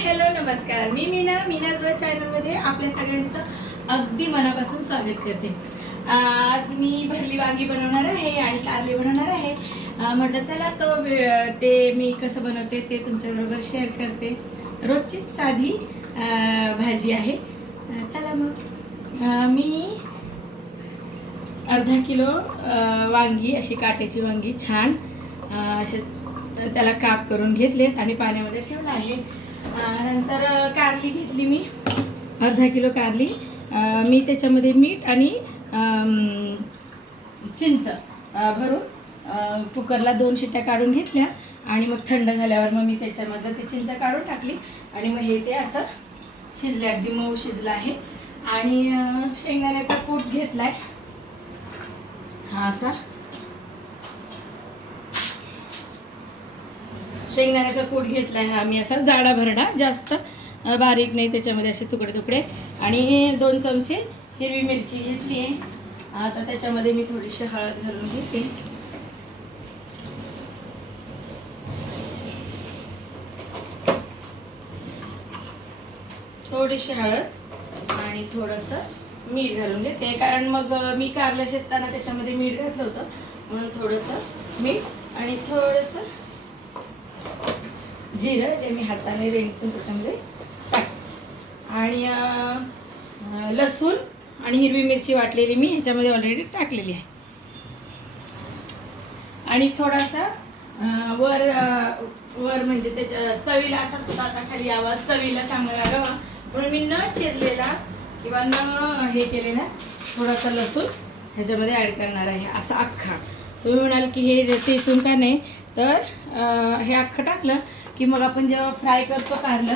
Hello नमस्कार, मी मीनाज world चॅनलमध्ये आपल्या सगळ्यांचं अगदी मनापासून स्वागत करते। आज मी भरली वांगी बनवणार आहे आणि कारले बनवणार आहे। म्हटलं चला ते मी कसं बनवते ते तुमच्याबरोबर शेअर करते। रोजची साधी भाजी आहे। चला मग मी अर्धा किलो वांगी, अशी काट्याची वांगी छान असे त्याला काप करून घेतलेत आणि पाण्यामध्ये ठेवलं आहे। नंतर कारली घेतली मी, अर्धा किलो कारली। मी त्याच्यामध्ये मीठ आणि चिंच भरून कुकरला 2 शिट्ट्या काढून घेतल्या आणि मग थंड झाल्यावर मग मी त्याच्यामध्ये ते चिंच काढून टाकली आणि मग हे ते असं शिजले, अगदी मऊ शिजलं आहे। आणि शेंगदाण्याचा कूट घेतलाय, हा असा शेंगदाण्याचा कूट घेतलाय हा मी, असा जाडा भरडा, जास्त बारीक नाही, त्याच्यामध्ये असे तुकडे तुकडे। आणि 2 चमचे हिरवी मिरची घेतली आहे। आता त्याच्यामध्ये मी थोडीशी हळद घालून घेते। थोडीशी हळद आणि थोडंसं मीठ घालून घेते, कारण मग मी कारलं शिजताना त्याच्यामध्ये मीठ घातलं होतं, म्हणून थोडंसं मीठ आणि थोडंसं जिरं जे मी हाताने रेंचून त्याच्यामध्ये टाक। आणि लसूण आणि हिरवी मिरची वाटलेली मी ह्याच्यामध्ये ऑलरेडी टाकलेली आहे। आणि थोडासा वर म्हणजे त्याच्या चवीला असा आता खाली आवाज चवीला चांगला लागावा म्हणून मी न चिरलेला किंवा न हे केलेला थोडासा लसूण ह्याच्यामध्ये ॲड करणार आहे, असा अख्खा। तुम्ही म्हणाल की हे टेचून का नाही, तर हे अख्खं टाकलं की मग आपण जेव्हा फ्राय करतो कारलं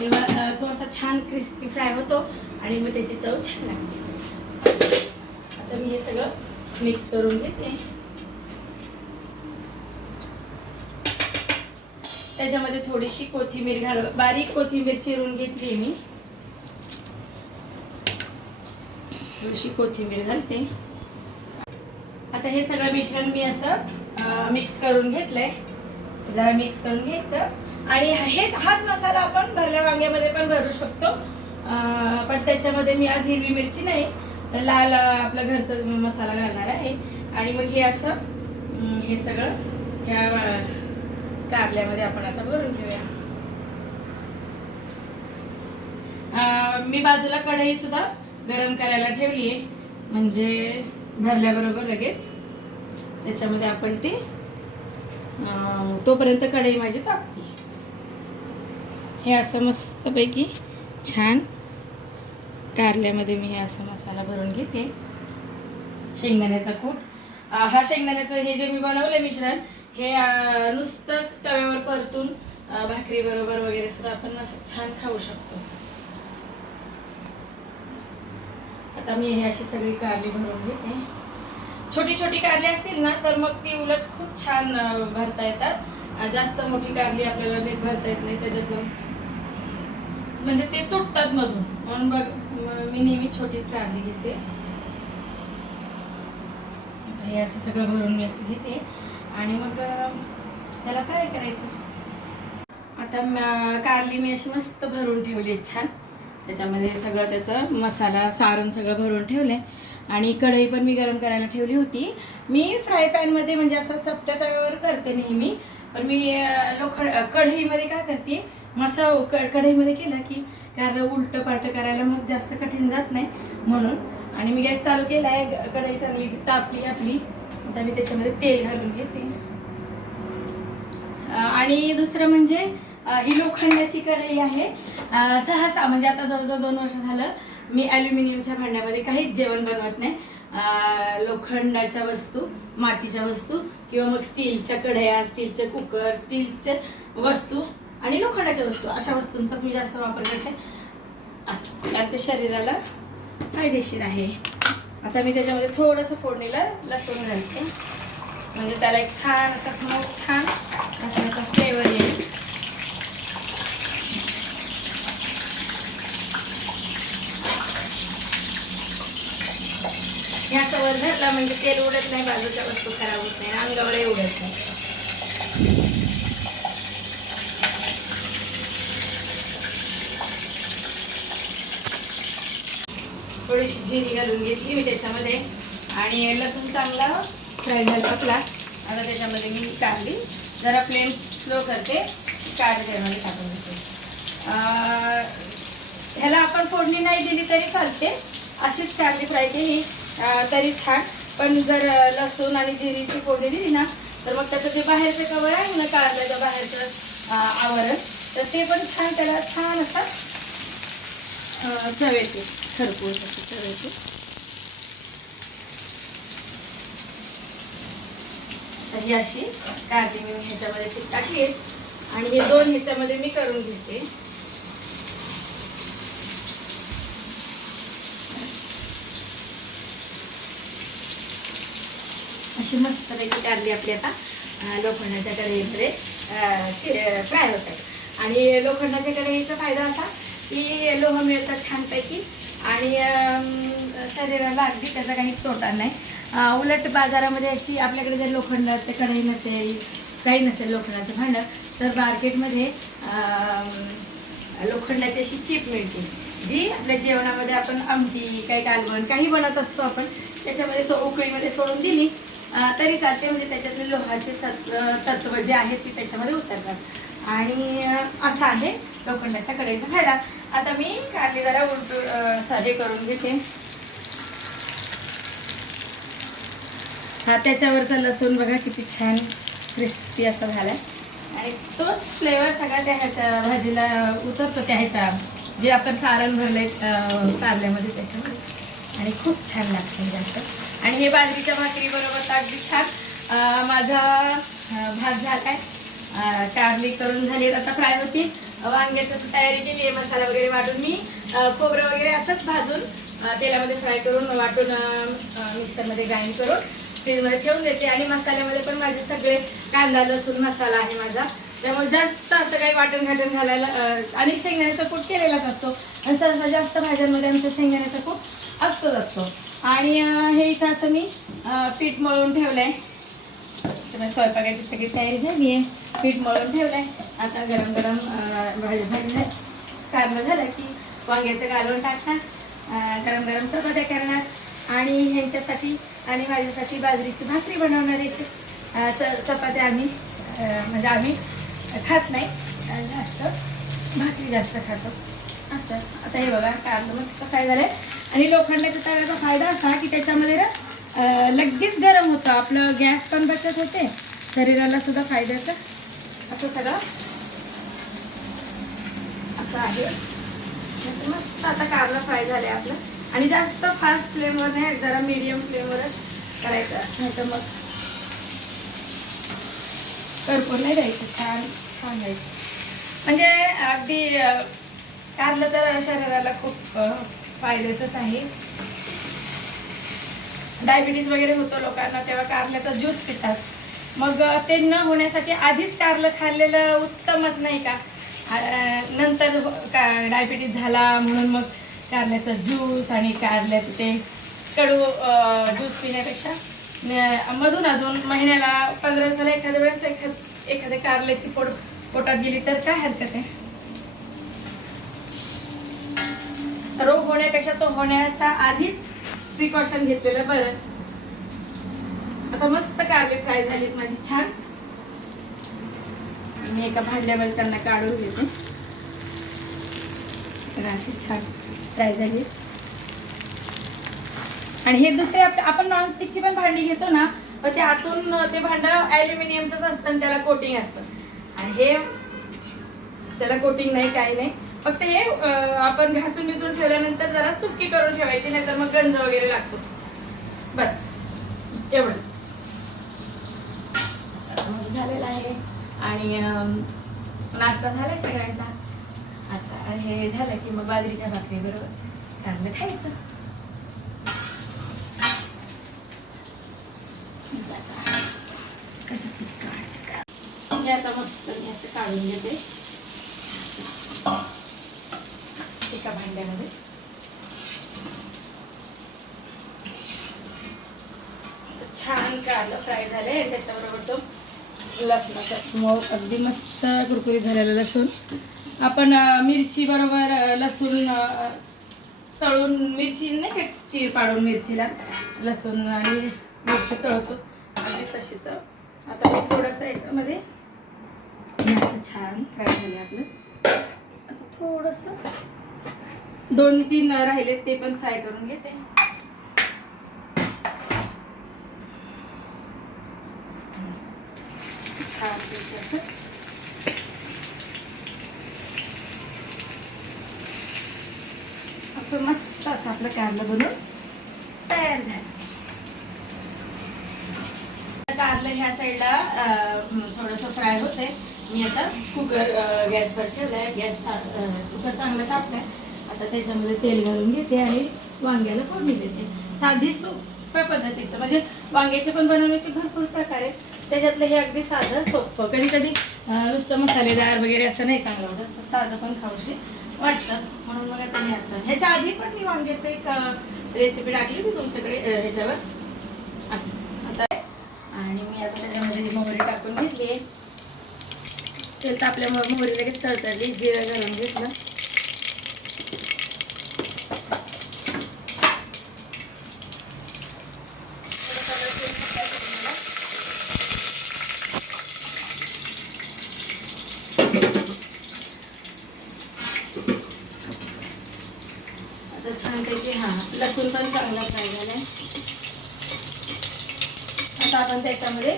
तेव्हा तो असा छान क्रिस्पी फ्राय होतो आणि मग त्याची चव छान लागते। आता मी हे सगळं मिक्स करून घेते। त्याच्यामध्ये थोडीशी कोथिंबीर बारीक कोथिंबीर चिरून घेतली मी, थोडीशी कोथिंबीर घालते। आता हे सगळं मिश्रण मी असं मिक्स करून घेतलंय, जरा मिक्स करून घ्यायचं। आणि हाच मसाला आपण भरल्या वांग्यामध्ये पण भरू शकतो, पण त्याच्यामध्ये मी आज हिरवी मिरची नाही तर लाल आपला घरचा मसाला घालणार आहे। आणि मग हे असं हे सगळं ह्या कारल्यामध्ये आपण आता भरून घेऊया। मी बाजूला कढई सुद्धा गरम करायला ठेवली आहे, म्हणजे भरल्याबरोबर लगेच त्याच्यामध्ये आपण ते तोपर्यंत कढई माझी तापते। हे असं मस्तपैकी छान कारल्यामध्ये मी हे असं मसाला भरून घेते। शेंगदाण्याचा कूट, हा शेंगदाण्याचं हे जे मी बनवलं मिश्रण, हे नुसतं तव्यावर परतून भाकरी बरोबर वगैरे सुद्धा आपण असं छान खाऊ शकतो। आता मी हे अशी सगळी कारली भरून घेते। छोटी छोटी कारली असतील ना तर मग ती उलट खूप छान भरता येतात, जास्त मोठी कारली आपल्याला नीट भरता येत नाही, त्याच्यातलं म्हणजे ते तुटतात मधून, म्हणून बघ मी नेहमी छोटीच कारली घेते। हे असं सगळं भरून घेते आणि मग त्याला फ्राय करायचं। आता कारली मी अशी मस्त भरून ठेवली आहे छान, त्याच्यामध्ये सगळं त्याचं मसाला सारण सगळं भरून ठेवलंय। आणि कढई पण मी गरम करायला ठेवली होती। मी फ्राय पॅनमध्ये म्हणजे असं चपट्या तव्यावर करते नेहमी, पण मी कढईमध्ये काय करते, मग कढईमध्ये केलं की कारलं उलटं पालटं करायला मग जास्त कठीण जात नाही म्हणून। आणि मी गॅस चालू केला आहे, कढई चांगली तापली आपली, आता मी त्याच्यामध्ये तेल घालून घेते। आणि दुसरं म्हणजे ही लोखंडाची कढई आहे। सहसा म्हणजे आता जवळजवळ 2 वर्ष झालं मी ॲल्युमिनियमच्या भांड्यामध्ये काहीच जेवण बनवत नाही। लोखंडाच्या वस्तू, मातीच्या वस्तू किंवा मग स्टीलच्या कढया, स्टीलचे कुकर, स्टीलच्या वस्तू आणि लोखंडाच्या वस्तू, अशा वस्तूंचाच मी जास्त वापर करते, असं कारण ते शरीराला फायदेशीर आहे। आता मी त्याच्यामध्ये थोडंसं फोडणीला लसूण घालते, म्हणजे त्याला एक छान असा स्मोक, छान असा फ्लेवर येईल। ह्याचा वर धरला म्हणजे तेल उडत नाही, बाजूच्या वस्तू खराब होत नाही, अंगावरही उडत नाही। थोडीशी जिरी घालून घेतली मी त्याच्यामध्ये आणि लसूण चांगला फ्राय झाला आपला. आता त्याच्यामध्ये मी कारली जरा फ्लेम स्लो करते, कारली त्यामध्ये टाकून घेते. ह्याला आपण फोडणी नाही दिली तरी चालते, अशीच कारली फ्राय केली तरी छान. पण जर लसूण आणि जिरीची फोडणी दिली ना तर मग त्याचं जे बाहेरचं कवर आहे ना कारल्याचं बाहेरचं आवरण, तर ते पण छान त्याला छान असं चव येते, खरपूस असं चव येते. तर ही अशी कारली मी ह्याच्यामध्ये टाकली आणि हे 2 ह्याच्यामध्ये मी करून घेते. अशी मस्तपैकी कारली आपली आता लोखंडाच्या कढईमध्ये फ्राय होत आहे. आणि लोखंडाच्या कढईचा फायदा असा की लोह मिळतात छानपैकी आणि शरीराला अगदी त्याचा काहीच तोटा नाही. उलट बाजारामध्ये अशी आपल्याकडे जर लोखंडाचं कढई नसेल, काही नसेल लोखंडाचं भांडं, तर मार्केटमध्ये लोखंडाची अशी चीप मिळते, जी आपल्या जेवणामध्ये आपण आमटी काही कालवण काही बनत असतो आपण त्याच्यामध्ये उकळीमध्ये सोडून दिली तरी चालते. म्हणजे त्याच्यातले लोहाचे तत्व जे आहेत ते त्याच्यामध्ये उतरतात आणि असा आहे लोखंडाच्या कढईचा फायदा. आता मी कारली जरा हे करून घेते. हा त्याच्यावरचा लसूण बघा किती छान क्रिस्पी असा झाला आहे आणि तोच फ्लेवर सगळा त्या ह्याच्या भाजीला उतरतो, त्या ह्याचा जे आपण सारण भरलंय कारल्यामध्ये त्याच्यामध्ये, आणि खूप छान लागतं जास्त. आणि हे बाजरीच्या भाकरी बरोबर अगदी छान. माझा भात झाला आहे, कारली करून झाली, आता फ्राय होती. वांग्याची तयारी केली आहे, मसाला वगैरे वाटून मी खोबरं वगैरे असंच भाजून तेलामध्ये फ्राय करून वाटून मिक्सरमध्ये ग्राइंड करून फ्रीजमध्ये ठेवून देते. आणि मसाल्यामध्ये पण माझे सगळे कांदा लसूण मसाला आहे माझा, त्यामुळे जास्त असं काही वाटण घाटून घालायला अनेक शेंगदाण्याचा कूट केलेलाच असतो आणि सहसा जास्त भाज्यांमध्ये आमचा शेंगदाण्याचा कूट असतो. आणि हे इथं असं मी पीठ मळून ठेवलं आहे. स्वयंपाकाची सगळी तयारी झाली आहे, पीठ मळून ठेवलं आहे. आता गरम गरम भाजी कारलं झालं की वांग्याचं कालवण टाकणार, गरम गरम चपात्या करणार आणि ह्यांच्यासाठी आणि माझ्यासाठी बाजरीची भाकरी बनवणार आहे. चपात्या आम्ही म्हणजे आम्ही खात नाही जास्त, भाकरी जास्त खातो असं. आता हे बघा कारलं मस्त फ्राय झालं आहे. आणि लोखंडाच्या तव्याचा फायदा असा की त्याच्यामध्ये लगेच गरम होतं, आपलं गॅस पण बचत होते, शरीराला सुद्धा फायद्याचं असं सगळं असं आहे. मस्त आता कारलं फ्राय झालं आपलं. आणि जास्त फास्ट फ्लेमवर नाही, जरा मीडियम फ्लेमवरच करायचं, नाही तर मग करपूर नाही द्यायचं, छान छान द्यायचं. म्हणजे अगदी कारलं तर शरीराला खूप फायद्याचंच आहे. डायबिटीज वगैरे होतो लोकांना तेव्हा कारल्याचा ज्यूस पितात, मग ते न होण्यासाठी आधीच कारलं खाल्लेलं उत्तमच नाही का. नंतर डायबिटीज झाला म्हणून मग कारल्याचा ज्यूस आणि कारल्याचं ते कडू ज्यूस पिण्यापेक्षा मधून अजून महिन्याला 15 दिवसाला एखाद्या वेळेस एखाद्या कारल्याची पोटात गेली तर काय हरकत आहे. रोग होण्यापेक्षा तो होण्याचा आधीच प्रिकॉशन घेतलेलं बरं. आता मस्त कारले फ्राय झालीत माझी छान. मी एका भांड्यामध्ये त्यांना काढून घेते. अशी छान फ्राय झाली. आणि हे दुसरे आपण नॉनस्टिकची पण भांडी घेतो ना, तर ते आतून ते भांडं ॲल्युमिनियमचंच असतं आणि त्याला कोटिंग असतं. आणि हे त्याला कोटिंग नाही, काही नाही, फक्त हे आपण घासून मिसळून ठेवल्यानंतर जरा सुकी करून ठेवायची, नाहीतर मग गंज वगैरे लागतो. बस एवढं झालेलं आहे. आणि नाश्ता झालाय सगळ्यांचा. आता हे झालं की मग बाजरीच्या भाकरी बरोबर कारलं खायचं. हे आता मस्त मी असं काढून घेते एका भांड्यामध्ये. छान कारलं फ्राय झाले. त्याच्याबरोबर तो लसणाचा स्मोक अगदी मस्त कुरकुरीत झालेला लसूण. आपण मिरची बरोबर लसूण तळून मिरची नाही का चीर पाडून मिरचीला लसूण आणि मिरची तळतो आणि तशीच आता मी थोडंसं याच्यामध्ये असं छान फ्राय झालं आपलं. आता थोडंसं 2-3 राहिले ते पण फ्राय करून घेते. छान असं मस्त असं आपलं कारलं बनवून तयार झालं. कारलं ह्या साईडला थोडंसं फ्राय होतंय. मी आता कुकर गॅसवर ठेवलाय. गॅस कुकर चांगला तापलाय. आता त्याच्यामध्ये तेल घालून घेते आणि वांग्याला फोडणी द्यायची. साधी सोप्या पद्धतीचं म्हणजे वांग्याचे पण बनवण्याचे भरपूर प्रकार आहेत. त्याच्यातलं हे अगदी साधं सोपं. कधी कधी नुसतं मसालेदार वगैरे असं नाही चांगलं होतं. साधं पण खाऊशी वाटतं म्हणून मग आता मी असं ह्याच्या आधी पण मी वांग्याचं एक रेसिपी टाकली होती तुमच्याकडे ह्याच्यावर असं. आता आणि मी आता त्याच्यामध्ये मोहरी टाकून घेतली. तेल तापल्यामुळे मोहरी लगेच तळतळली. जिरं घालून घेतलं. छानपैकी लसूण पण चांगला फ्राय झालाय. आता आपण त्याच्यामध्ये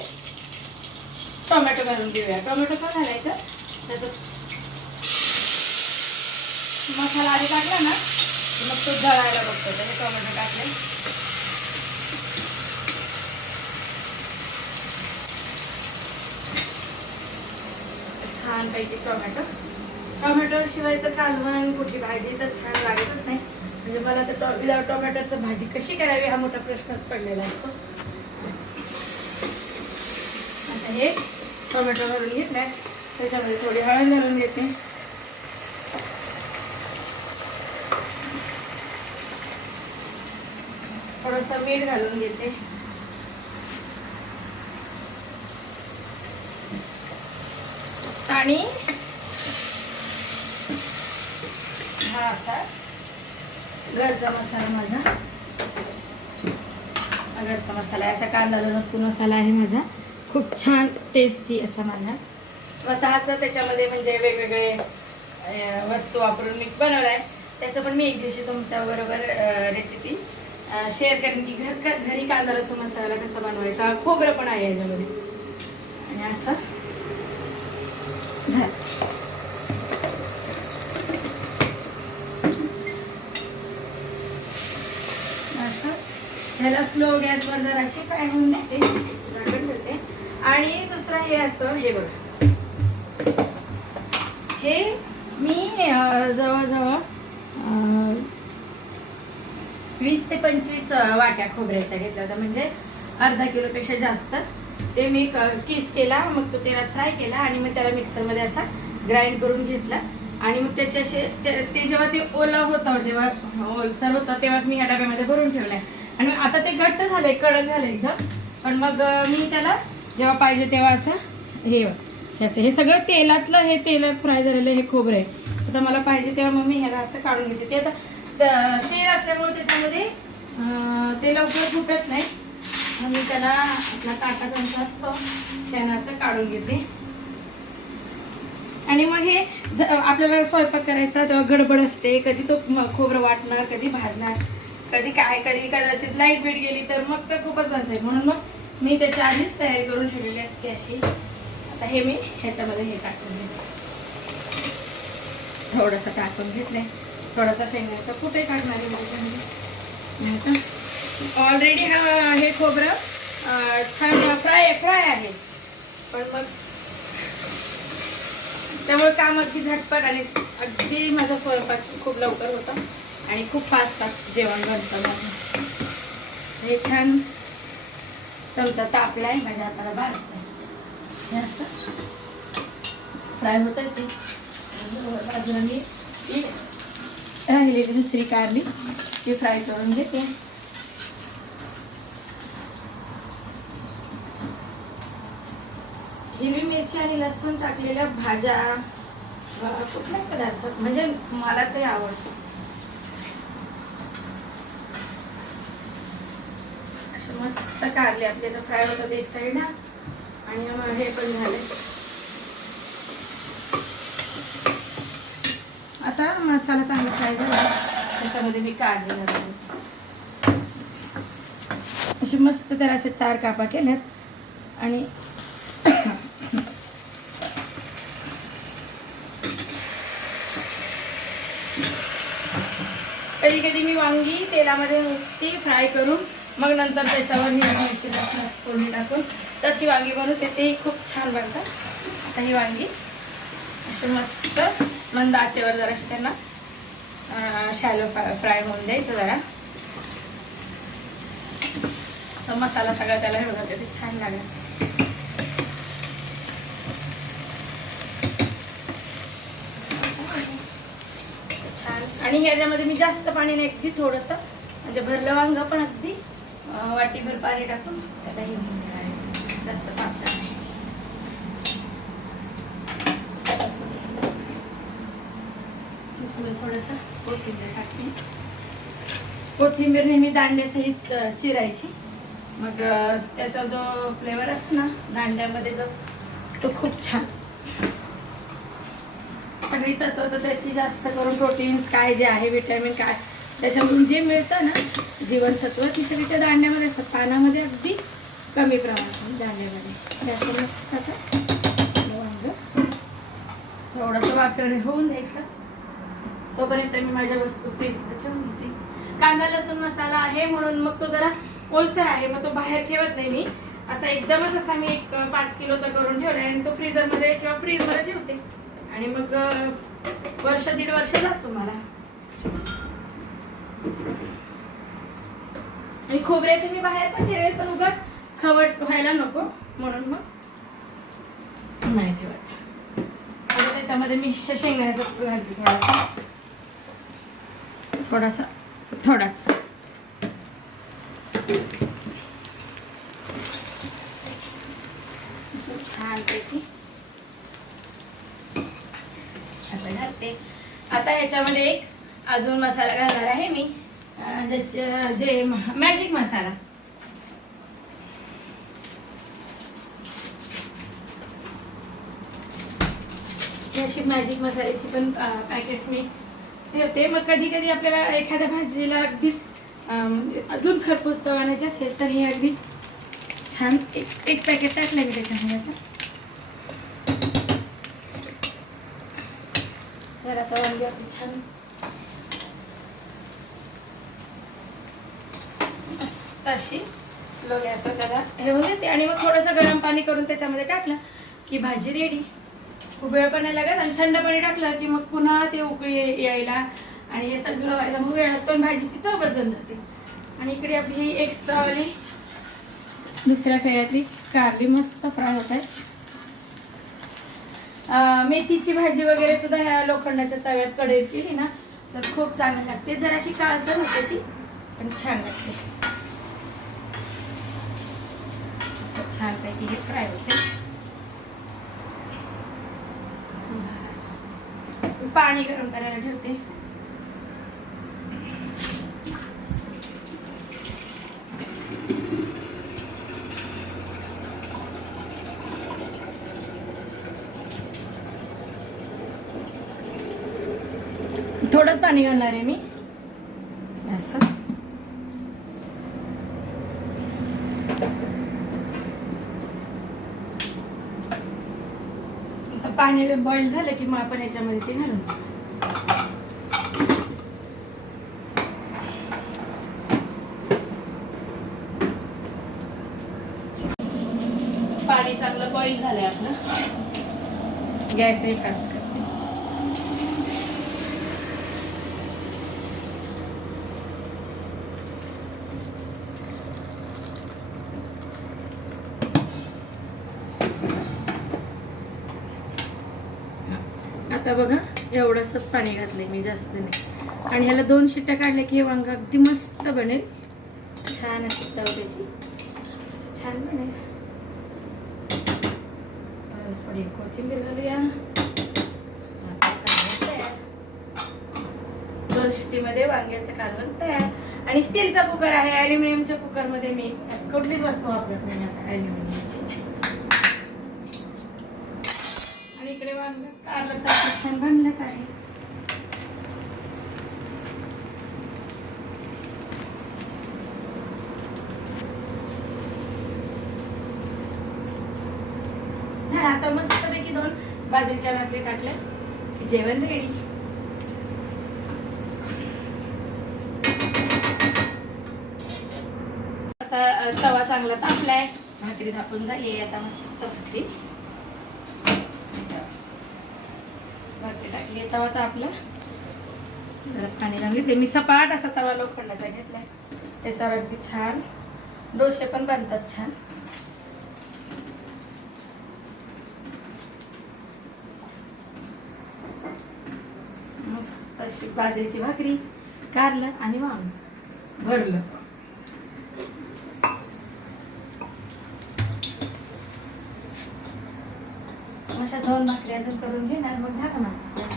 टोमॅटो घालून घेऊया. टोमॅटो पण घालायचं. त्याचा मसाला आधी टाकला ना मग तो जळायला बघतो. त्याने टोमॅटो टाकले. छानपैकी टोमॅटो शिवाय तर कालवण कुठली भाजी तर छान लागतच नाही. म्हणजे मला तर विदाउट टोमॅटोचं भाजी कशी करावी हा मोठा प्रश्नच पडलेला असतो. आता हे टोमॅटो घालून घेतलाय. त्याच्यामध्ये थोडी हळद घालून घेते. थोडंसं मीठ घालून घेते. आणि हा असा घरचा मसाला माझा. घरचा मसाला आहे. असा कांदा लसूण मसाला आहे माझा. खूप छान टेस्टी असा माझा स्वतःचा. त्याच्यामध्ये म्हणजे वेगवेगळे वस्तू वापरून मी बनवला आहे. त्याचं पण मी एक दिवशी तुमच्याबरोबर रेसिपी शेअर करेन की घरी कांदा लसूण मसाला कसा बनवायचा. खोबरं पण आहे याच्यामध्ये. आणि असं ह्याला स्लो गॅसवर जराशी फ्राय होऊन देते. झाकण ठेवते. आणि दुसरं हे असं हे बघा. हे मी जवळजवळ 20 ते 25 वाट्या खोबऱ्याच्या घेतल्या होत्या. म्हणजे अर्धा किलोपेक्षा जास्त. ते मी किस केला. मग तो तेलात फ्राय केला आणि मग त्याला मिक्सरमध्ये असा ग्राइंड करून घेतला. आणि मग त्याचे असे ते जेव्हा ते ओलं होतं जेव्हा ओलसर होतं तेव्हाच मी ह्या डब्यामध्ये भरून ठेवलाय. आणि आता ते घट्ट झालंय कडक झालंय एकदम. पण मग मी त्याला जेव्हा पाहिजे तेव्हा असं हे असं हे सगळं तेलातलं हे तेलात फ्राय झालेलं हे खोबरं आहे. आता मला पाहिजे तेव्हा मग मी ह्याला असं काढून घेते. ते आता तेल असल्यामुळे त्याच्यामध्ये ते लवकर फुटत नाही. मी त्याला आपला काटा चमचा असतो त्यानं असं काढून घेते. आणि मग हे आपल्याला स्वयंपाक करायचा तेव्हा गडबड असते. कधी तो खोबरं वाटणार, कधी भाजणार, कधी काय, कधी कदाचित लाईट बीट गेली तर मग तर खूपच भाजायचं. म्हणून मग मी त्याच्या आधीच तयारी करून ठेवलेली असते अशी. आता हे मी ह्याच्यामध्ये हे टाकून घेते. थोडंसं टाकून घेतलंय. थोडासा शेंगदाण्याचा कुठे टाकणार आहे त्याच्यामध्ये. ऑलरेडी हे खोबरं छान फ्राय आहे. पण मग त्यामुळे काम अगदी झटपट आणि अगदी माझा स्वयंपाक खूप लवकर होता आणि खूप फास्ट जेवण बनतं माझं. हे छान चमचा तापलाय माझ्या हाताला भाजतंय. हे असं फ्राय होत आहे. ते बाजूला मी राहिलेली दुसरी कारली ती फ्राय करून घेते. हिरवी मिरची आणि लसूण टाकलेल्या भाज्या कुठल्याच पदार्थ म्हणजे मला ते आवडतं. मस्त कारले आपले तर फ्राय होतात एक साईडला आणि हे पण झाले. आता मसाला चांगला फ्राय झाला त्याच्यामध्ये मी कारले घालते. अशी मस्त त्याला असे 4 कापा केल्यात आणि कधी कधी मी वांगी तेलामध्ये नुसती फ्राय करून मग नंतर त्याच्यावर हिरवी मिरची फोडणी टाकून तशी वांगी बनवते, तेही खूप छान बनतात. आता ही वांगी असे मस्त मंद आचेवर जराशी त्यांना शॅलो फ्राय होऊन द्यायचं जरा. असं मसाला सगळा त्याला हे होतं ते छान लागेल. छान. आणि ह्याच्यामध्ये मी जास्त पाणी नाही, अगदी थोडंसं म्हणजे भरलं वांग पण अगदी वाटीभर पाणी टाकून त्याला हे घेणार आहे, जास्त पातळ नाही. थोडंसं कोथिंबीर टाकते. कोथिंबीर नेहमी दांड्यासहित चिरायची, मग त्याचा जो फ्लेवर असतो ना दांड्यामध्ये जो, तो खूप छान. सगळी तत्व तर त्याची जास्त करून प्रोटीन्स काय जे आहे, विटॅमिन काय त्याच्यामधून जे मिळतं ना जीवनसत्व, ती सगळी त्या दांड्यामध्ये असतात. पानामध्ये अगदी कमी प्रमाणात दांड्यामध्ये. त्याचं मस्त वांग थोडंसं वाफेवर होऊन द्यायचं. तोपर्यंत मी माझ्या वस्तू फ्रीजमध्ये ठेवून घेते. कांदा लसूण मसाला आहे म्हणून मग तो जरा ओलसर आहे, मग तो बाहेर ठेवत नाही मी. असा एकदमच असा मी एक 5 किलोचा करून ठेवला आहे आणि तो फ्रीजरमध्ये किंवा फ्रीजमध्ये ठेवते आणि मग वर्ष 1.5 वर्ष जातो मला. आणि खोबऱ्याचे मी बाहेर पण ठेवेल, पण उगाच खवट व्हायला नको म्हणून मग नाही ठेवत. आता त्याच्यामध्ये मी शेंगदाण्याचा कूट घालते थोडासा छानपैकी असं घालते. आता ह्याच्यामध्ये एक अजून मसाला घालणार आहे मी, जे मॅजिक मसाला. अशी मॅजिक मसाल्याची पण पॅकेट्स मी ठेवते. मग कधी कधी आपल्याला एखाद्या भाजीला अगदीच म्हणजे अजून खरपूस चव आणायची असेल तर हे अगदी छान एक पॅकेट टाकलं मी त्याच्यामध्ये. आता तर आता वांगी आपली छान मस्त अशी स्लो गॅसवर त्याला हे होऊन देते आणि मग थोडंसं गरम पाणी करून त्याच्यामध्ये टाकलं की भाजी रेडी. खूप वेळ पण नाही लागत आणि थंड पाणी टाकलं की मग पुन्हा ते उकळी यायला आणि हे सगळं व्हायला मग वेळ लागतो आणि भाजीची चव बदलून जाते. आणि इकडे आपली ही एक्स्ट्रावाली दुसऱ्या फेऱ्यातली कारली मस्त फ्राय होत आहे. मेथीची भाजी वगैरे सुद्धा ह्या लोखंडाच्या तव्यात कढईत केली ना तर खूप चांगली लागते. जराशी काळसर होते ती पण छान लागते. असं छानपैकी हे फ्राय होते. पाणी गरम करायला ठेवते. थोडंच पाणी घालणार आहे मी असं. पाणी बॉईल झालं की मग आपण ह्याच्यामध्ये ते घालून पाणी चांगलं बॉईल झालंय आपलं. गॅसही फास्ट करते. आता बघा एवढंसंच पाणी घातलंय मी, जास्त नाही. आणि ह्याला 2 शिट्ट्या काढल्या की हे वांग अगदी मस्त बनेल. छान अशी चव त्याची असं छान बनेल. थोडी कोथिंबीर घालूया. 2 शिट्टीमध्ये वांग्याचं कालवण तयार. आणि स्टीलचा कुकर आहे. ॲल्युमिनियमच्या कुकरमध्ये मी कुठलीच वस्तू वापरत नाही आता ॲल्युमिनियमची. आणि इकडे कारलं तर छान बनलंच आहे. आता मस्तपैकी 2 बाजरीच्या भाकरी टाकल्या, जेवण रेडी. आता तवा चांगला तापलाय, भाकरी तापून झाली. आता मस्त भाकरी टाकली. तवा तापला, जरा पाणी लावली. मी सपाट असा तवा लोखंडाचा घेतलाय, त्याच्यावर अगदी छान डोसे पण बनतात छान. मस्त अशी बाजरीची भाकरी, कारलं आणि वांग भरलं. अशा 2 भाकरी अजून करून घेणार, मग झालं माझं.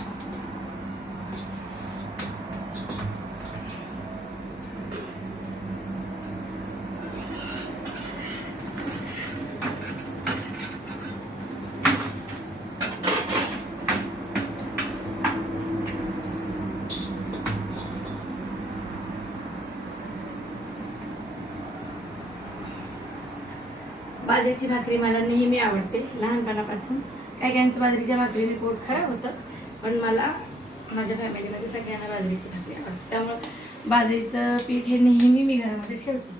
बाजरीची भाकरी मला नेहमी आवडते लहानपणापासून. काही काहींचं बाजरीच्या भाकरीने पोट खराब होतं, पण मला माझ्या फॅमिलीमध्ये सगळ्यांना बाजरीची भाकरी आवडते. त्यामुळे बाजरीचं पीठ हे नेहमी मी घरामध्ये ठेवते.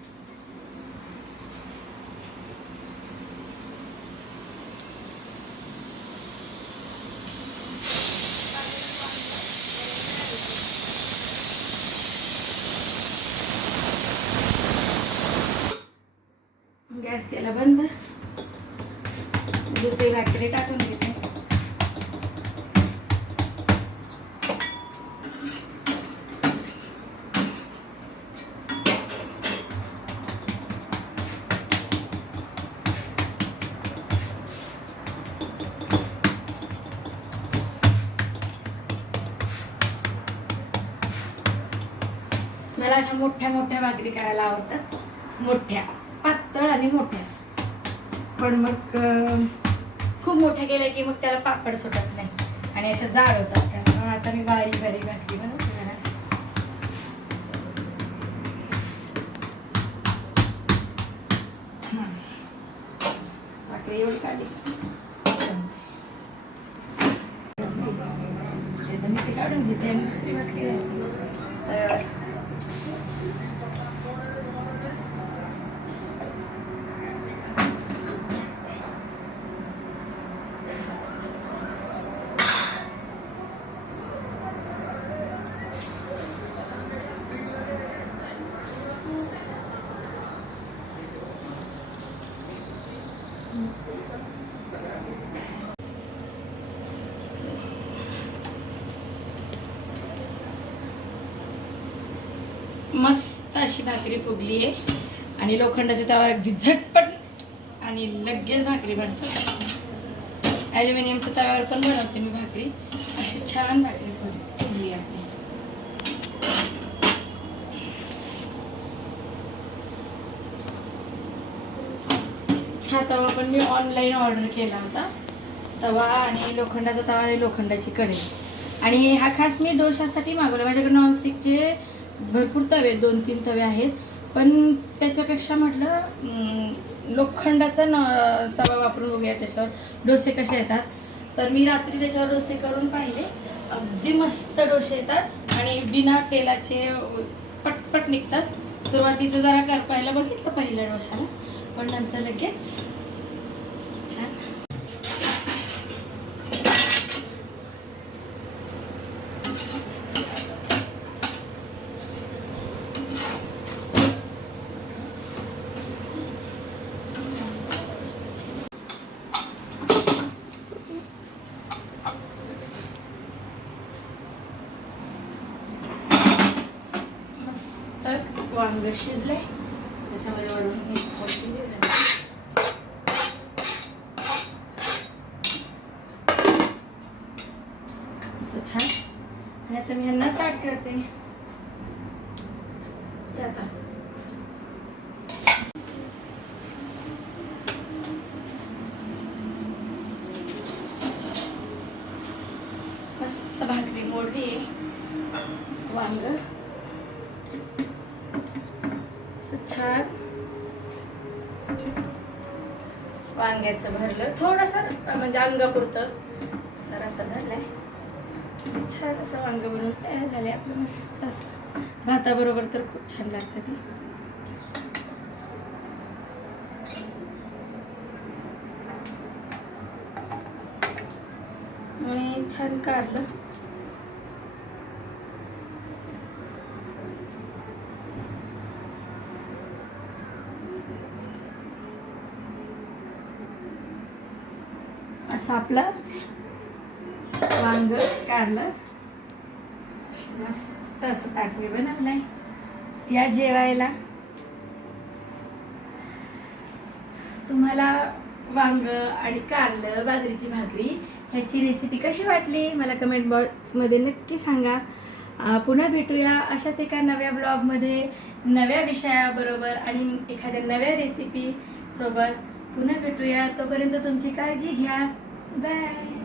गॅस केला बंद, दुसरी भाकरी टाकून घेते. मला अशा मोठ्या मोठ्या भाकरी करायला आवडतात, मोठ्या पातळ आणि मोठ्या. पण मग खूप मोठ्या केल्या की मग त्याला पापड सुटत नाही आणि अशा जाड होतात. त्यामुळे आता मी बारीक बारीक भाकरी बनवते. भाकरी एवढी काढली काढून घेते आणि दुसरी भाकरी मस्त अशी भाकरी फुगली आहे आणि लोखंडाच्या तव्यावर अगदी झटपट आणि लगेच भाकरी बनते. ॲल्युमिनियमच्या तव्यावर पण बनवते मी भाकरी. अशी छान भाकरी फुगली आहे. हा तवा पण मी ऑनलाईन ऑर्डर केला होता. तवा आणि लोखंडाचा तवा आणि लोखंडाची कढई. आणि हा खास मी डोशासाठी मागवला. माझ्याकडे नॉनस्टिकचे भरपूर तवे 2-3 तवे आहेत, पण त्याच्यापेक्षा म्हटलं लोखंडाचा तवा वापरून बघूया त्याच्यावर डोसे कसे येतात. तर मी रात्री त्याच्यावर डोसे करून पाहिले, अगदी मस्त डोसे येतात आणि बिना तेलाचे पटपट निघतात. सुरुवातीचं जरा करपायला बघितलं पहिल्या डोशाला, पण नंतर लगेच छान. मस्त वांग शिजले, त्याच्यामध्ये वरून कोशिंबीर असं छान. आणि आता मी ह्यांना ताट करते. होते आता. मस्त भाकरी मोडली आहे. वांग असं छान वांग्याचं भरलं थोडंसं, म्हणजे अंगापुरतं असं रस्सा झालाय. छान असं वांग बनवून तयार झाले आपलं. मस्त असं भाताबरोबर तर खूप छान लागतं ते. आणि छान कारलं. असं आपलं वांग कारलं मस्त असं ताट मी बनवलंय. या जेवायला. तुम्हाला वांग आणि कारलं बाजरीची भाकरी ह्याची रेसिपी कशी वाटली मला कमेंट बॉक्समध्ये नक्की सांगा. पुन्हा भेटूया अशाच एका नव्या ब्लॉगमध्ये नव्या विषयाबरोबर आणि एखाद्या नव्या रेसिपी सोबत पुन्हा भेटूया. तोपर्यंत तुमची काळजी घ्या. बाय.